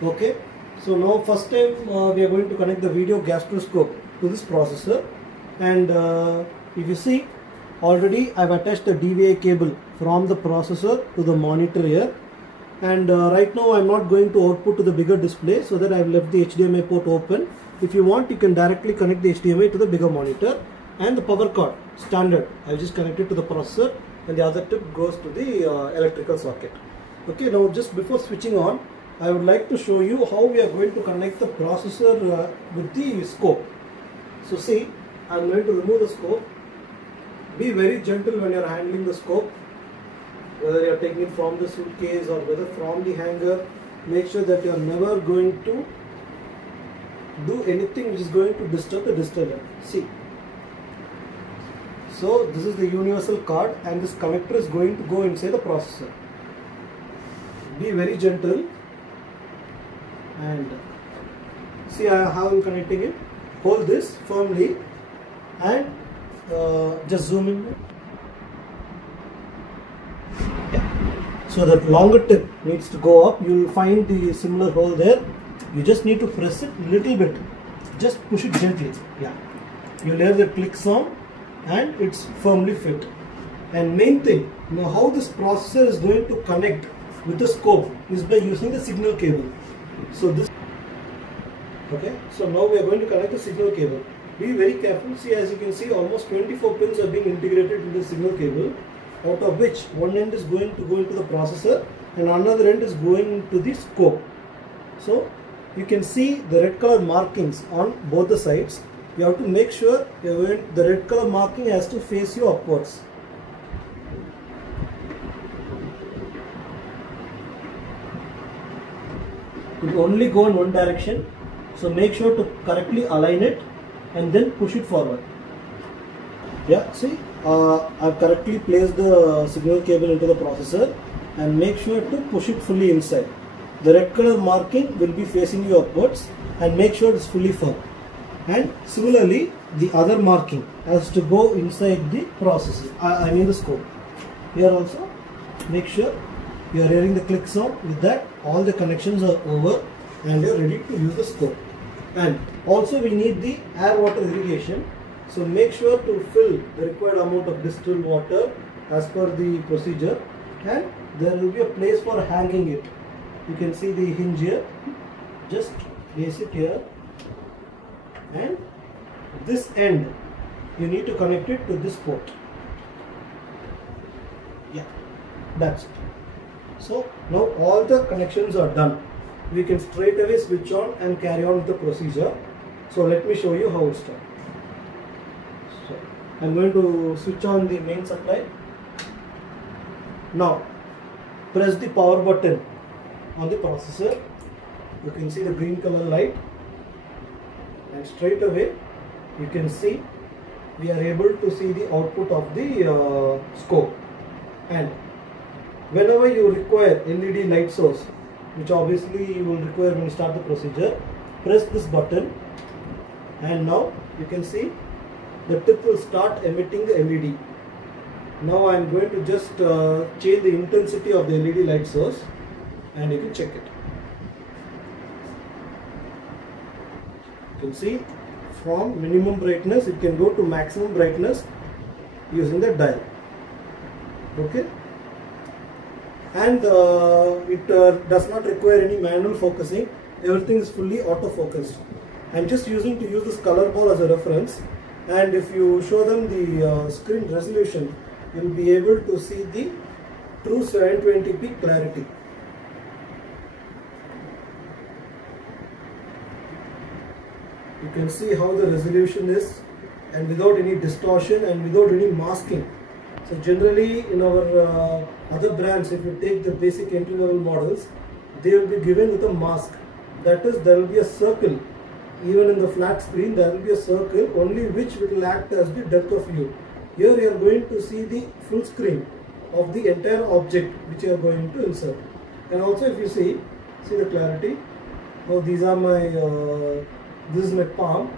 Okay, so now first time we are going to connect the video gastroscope to this processor, and if you see, already I have attached the DVI cable from the processor to the monitor here, and right now I am not going to output to the bigger display, so that I have left the HDMI port open. If you want, you can directly connect the HDMI to the bigger monitor, and the power cord standard I have just connected to the processor, and the other tip goes to the electrical socket. Okay, now just before switching on, I would like to show you how we are going to connect the processor with the scope. So see, I am going to remove the scope. Be very gentle when you are handling the scope, whether you are taking it from the suitcase or whether from the hanger. Make sure that you are never going to do anything which is going to disturb the digital. See, so this is the universal card, and this connector is going to go inside the processor. Be very gentle. And see how I am connecting it. Hold this firmly and just zoom in. Yeah. So that longer tip needs to go up. You will find the similar hole there. You just need to press it little bit. Just push it gently. Yeah. You will hear the click sound and it's firmly fit. And main thing, now how this processor is going to connect with the scope is by using the signal cable. So this, okay, so now we are going to connect the signal cable. Be very careful. See, as you can see, almost 24 pins are being integrated in the signal cable, out of which one end is going to go into the processor and another end is going to the scope. So you can see the red color markings on both the sides. You have to make sure the red color marking has to face you upwards. It will only go in one direction, so make sure to correctly align it and then push it forward. Yeah, see, I've correctly placed the signal cable into the processor, and make sure to push it fully inside. The red color marking will be facing you upwards, and make sure it's fully firm. And similarly, the other marking has to go inside the processor, I mean the scope. Here also, make sure you are hearing the click sound. With that, all the connections are over and you are ready to use the scope. And also we need the air water irrigation, so make sure to fill the required amount of distilled water as per the procedure, and there will be a place for hanging it. You can see the hinge here. Just place it here, and this end you need to connect it to this port. Yeah, that's it. So now all the connections are done. We can straight away switch on and carry on with the procedure. So let me show you how it's done. So I'm going to switch on the main supply. Now press the power button on the processor. You can see the green color light, and straight away you can see we are able to see the output of the scope. And whenever you require LED light source, which obviously you will require when you start the procedure, press this button, and now you can see the tip will start emitting the LED. Now I am going to just change the intensity of the LED light source, and you can check it. You can see from minimum brightness it can go to maximum brightness using the dial. Okay. And it does not require any manual focusing. Everything is fully auto focused. I'm just use this color ball as a reference, and if you show them the screen resolution, you will be able to see the true 720p clarity. You can see how the resolution is, and without any distortion and without any masking. So generally in our other brands, if you take the basic entry level models, they will be given with a mask. That is, there will be a circle. Even in the flat screen, there will be a circle only which will act as the depth of view. Here you are going to see the full screen of the entire object which you are going to insert. And also if you see the clarity. Now these are my, this is my palm.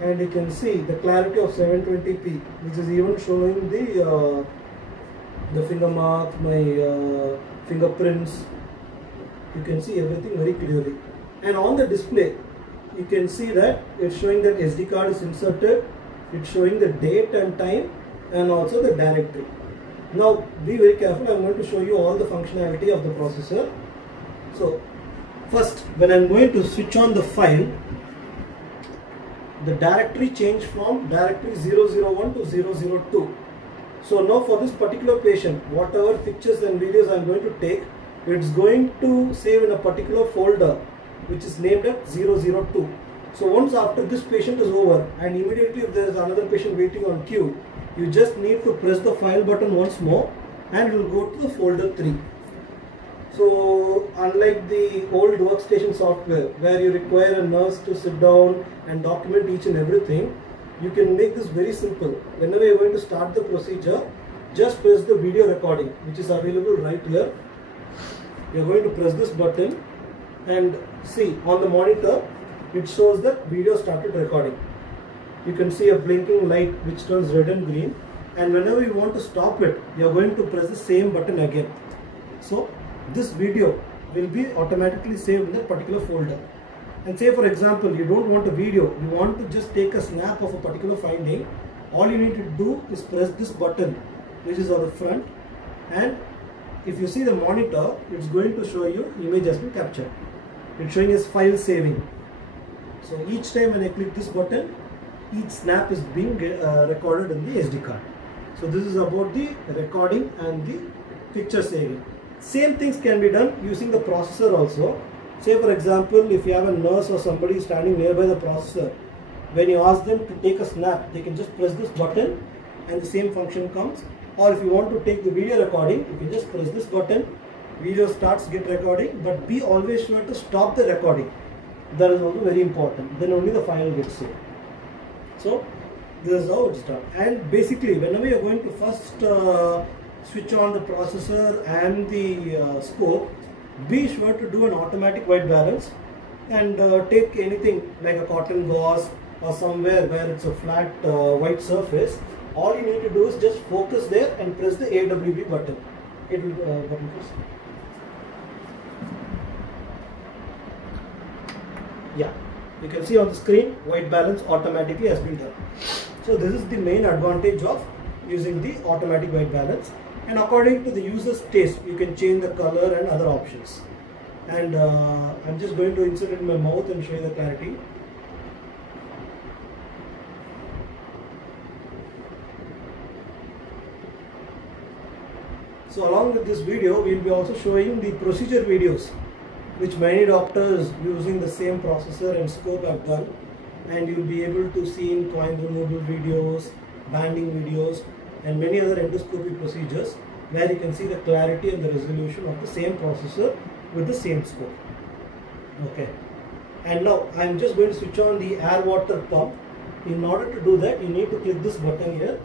And you can see the clarity of 720p, which is even showing the finger mark, my fingerprints. You can see everything very clearly. And on the display, you can see that it's showing that SD card is inserted, it's showing the date and time, and also the directory. Now be very careful, I'm going to show you all the functionality of the processor. So first, when I'm going to switch on the file, the directory changed from directory 001 to 002. So now for this particular patient, whatever pictures and videos I'm going to take, it's going to save in a particular folder which is named as 002. So once after this patient is over, and immediately if there is another patient waiting on queue, you just need to press the file button once more and it will go to the folder 3. So unlike the old workstation software where you require a nurse to sit down and document each and everything, you can make this very simple. Whenever you are going to start the procedure, just press the video recording, which is available right here. You are going to press this button and see on the monitor it shows that video started recording. You can see a blinking light which turns red and green, and whenever you want to stop it, you are going to press the same button again. So this video will be automatically saved in that particular folder. And say for example, you don't want a video, you want to just take a snap of a particular finding, all you need to do is press this button which is on the front, and if you see the monitor, it's going to show you image has been captured. It's showing as file saving. So each time when I click this button, each snap is being recorded in the SD card. So this is about the recording and the picture saving. Same things can be done using the processor also. Say for example, if you have a nurse or somebody standing nearby the processor, when you ask them to take a snap, they can just press this button and the same function comes. Or if you want to take the video recording, you can just press this button, video starts get recording, but be always sure to stop the recording. That is also very important. Then only the file gets saved. So this is how it's done. And basically whenever you're going to first switch on the processor and the scope, be sure to do an automatic white balance and take anything like a cotton gauze or somewhere where it's a flat white surface. All you need to do is just focus there and press the AWB button. It will button first. Yeah, you can see on the screen white balance automatically has been done. So this is the main advantage of using the automatic white balance, and according to the user's taste you can change the color and other options. And I'm just going to insert it in my mouth and show you the clarity. So along with this video, we will be also showing the procedure videos which many doctors using the same processor and scope have done, and you will be able to see in coin removal videos, banding videos, and many other endoscopy procedures where you can see the clarity and the resolution of the same processor with the same scope. Okay, and now I am just going to switch on the air water pump. In order to do that, you need to click this button here.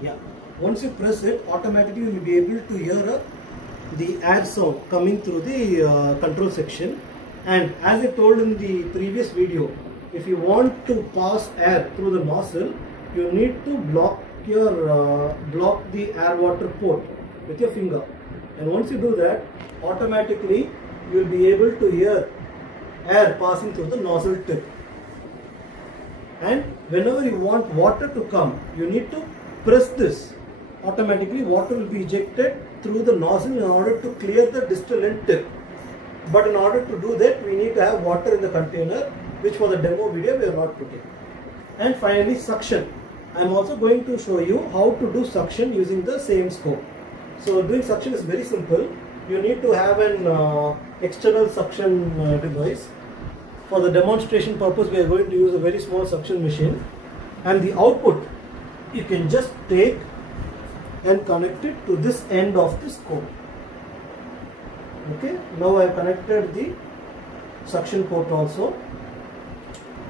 Yeah. Once you press it, automatically you will be able to hear the air sound coming through the control section. And as I told in the previous video, if you want to pass air through the nozzle, you need to block the air water port with your finger. And once you do that, automatically you will be able to hear air passing through the nozzle tip. And whenever you want water to come, you need to press this. Automatically water will be ejected through the nozzle in order to clear the distal end tip. But in order to do that, we need to have water in the container, which for the demo video we are not putting. And finally, suction. I am also going to show you how to do suction using the same scope. So doing suction is very simple. You need to have an external suction device. For the demonstration purpose, we are going to use a very small suction machine. And the output, you can just take and connect it to this end of the scope. Okay, now I have connected the suction port also,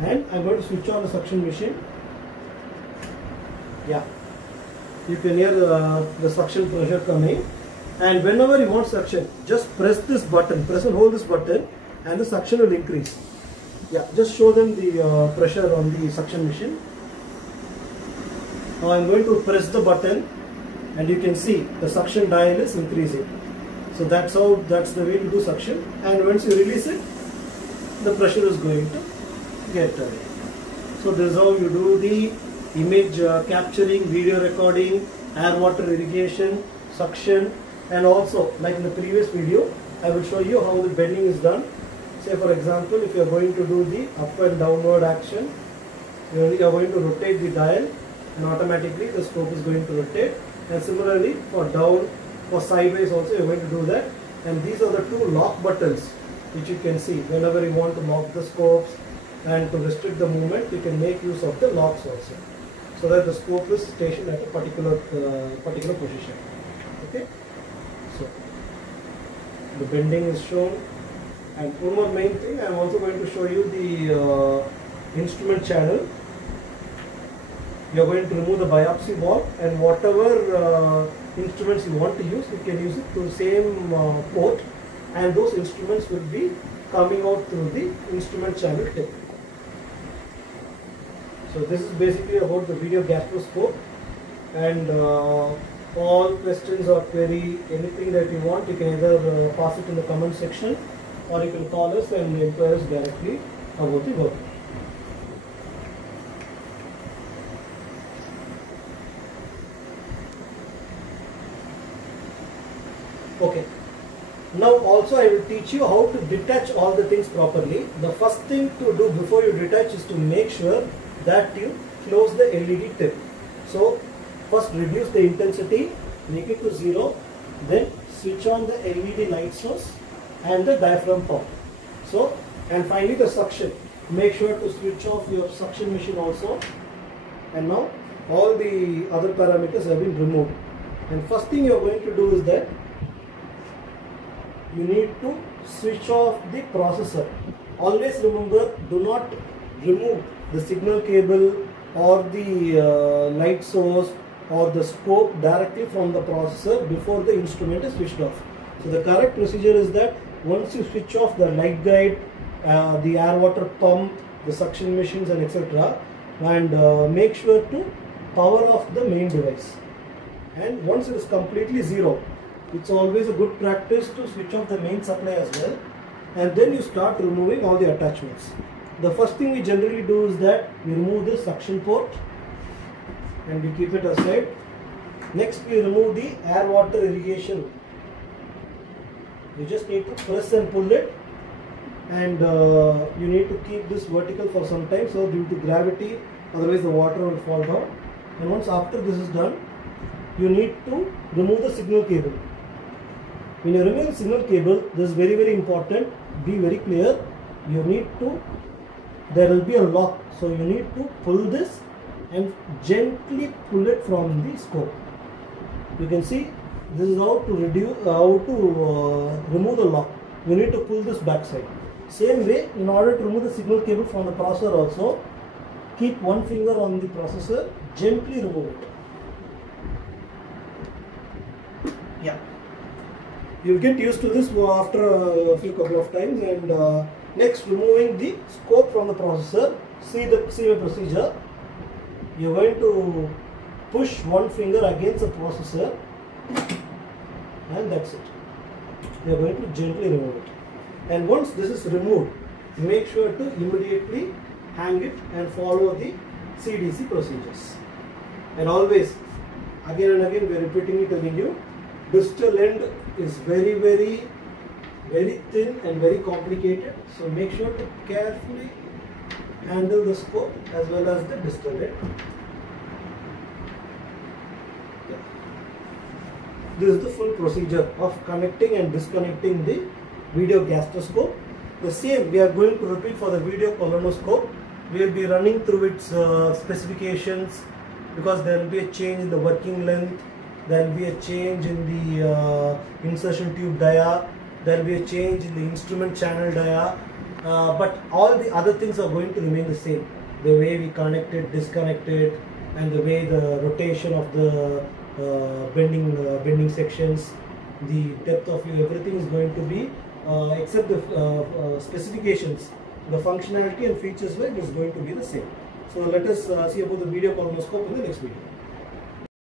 and I am going to switch on the suction machine. Yeah, you can hear the suction pressure coming, and whenever you want suction, just press this button, press and hold this button, and the suction will increase. Yeah, just show them the pressure on the suction machine. Now I am going to press the button, and you can see the suction dial is increasing. So So that's the way to do suction, and once you release it, the pressure is going to get away. So this is how you do the image capturing, video recording, air water irrigation, suction, and also like in the previous video I will show you how the bending is done. Say for example, if you are going to do the up and downward action, you are going to rotate the dial and automatically the scope is going to rotate, and similarly for down, for sideways also you are going to do that. And these are the two lock buttons which you can see. Whenever you want to lock the scopes and to restrict the movement, you can make use of the locks also, so that the scope is stationed at a particular position. Okay, so the bending is shown, and one more main thing, I am also going to show you the instrument channel. You are going to remove the biopsy valve, and whatever instruments you want to use, you can use it through the same port, and those instruments will be coming out through the instrument channel tip. So this is basically about the video gastroscope, and all questions or query, anything that you want, you can either pass it in the comment section, or you can call us and inquire us directly about the work. Okay. Now also I will teach you how to detach all the things properly. The first thing to do before you detach is to make sure that you close the LED tip. So first reduce the intensity, make it to 0, then switch on the LED light source and the diaphragm pump. So, and finally the suction. Make sure to switch off your suction machine also. And now all the other parameters have been removed. And first thing you are going to do is that you need to switch off the processor. Always remember, do not remove the signal cable or the light source or the scope directly from the processor before the instrument is switched off. So the correct procedure is that once you switch off the light guide, the air water pump, the suction machines and etc., and make sure to power off the main device. And once it is completely zero, it's always a good practice to switch off the main supply as well, and then you start removing all the attachments. The first thing we generally do is that we remove the suction port and we keep it aside. Next we remove the air water irrigation. You just need to press and pull it, and you need to keep this vertical for some time, so due to gravity, otherwise the water will fall down. And once after this is done, you need to remove the signal cable. When you remove the signal cable, this is very, very important. Be very clear. You need to, there will be a lock, so you need to pull this and gently pull it from the scope. You can see this is how to remove the lock. You need to pull this back side. Same way, in order to remove the signal cable from the processor also, keep one finger on the processor, gently remove it. Yeah. You'll get used to this after a few couple of times. And next, removing the scope from the processor. See the procedure. You're going to push one finger against the processor, and that's it. You're going to gently remove it. And once this is removed, make sure to immediately hang it and follow the CDC procedures. And always, again and again, we're repeating it telling you, distal end is very, very, very thin and very complicated. So make sure to carefully handle the scope as well as the distal end. This is the full procedure of connecting and disconnecting the video gastroscope. The same we are going to repeat for the video colonoscope. We will be running through its specifications, because there will be a change in the working length, there will be a change in the insertion tube dia, there will be a change in the instrument channel dia, but all the other things are going to remain the same. The way we connect it, disconnect it, and the way the rotation of the bending sections, the depth of view, everything is going to be except the specifications, the functionality and features wise is going to be the same. So let us see about the video colonoscope in the next video.